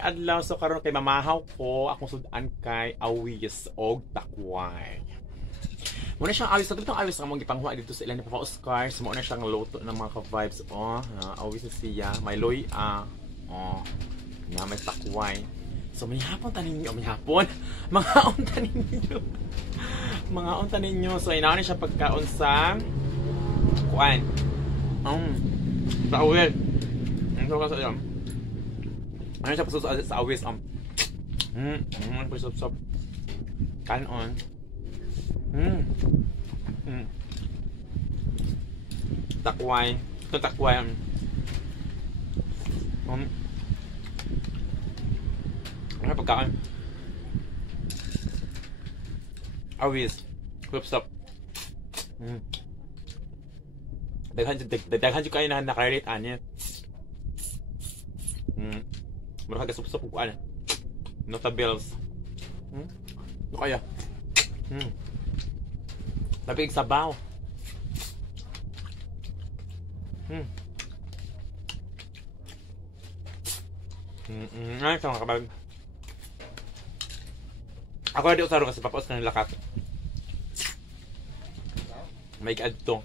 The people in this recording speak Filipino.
adlaw so karon kay mamahaw ko akong sudan kay awis og takway. Muna siyang awis, sabi itong awis ang mga gipanghuwa dito sa ilan ni Papa Oscar. So muna siyang luto ng mga ka-vibes. Oh, awis na siya. May loy oh, nga may takway. So may hapon tanin ninyo, may hapon. Mga unta ninyo. Mga unta ninyo. So inaon siya pagkaon sa kuan. Sa awis. Ano ka sa iyo? Ano siya pasus sa awis pasus kanon. Takway. Ito takway. Ano pagkaon? Awis. Krupstop. Daghan kayo na nakarelate anya. Mura ka sup-sup ko ano. Notables. Ano kaya? Labig sabaw. Ay, sa mga kabag. Ako na di usaro kasi Papa Oscar ng lakat. May kaad to.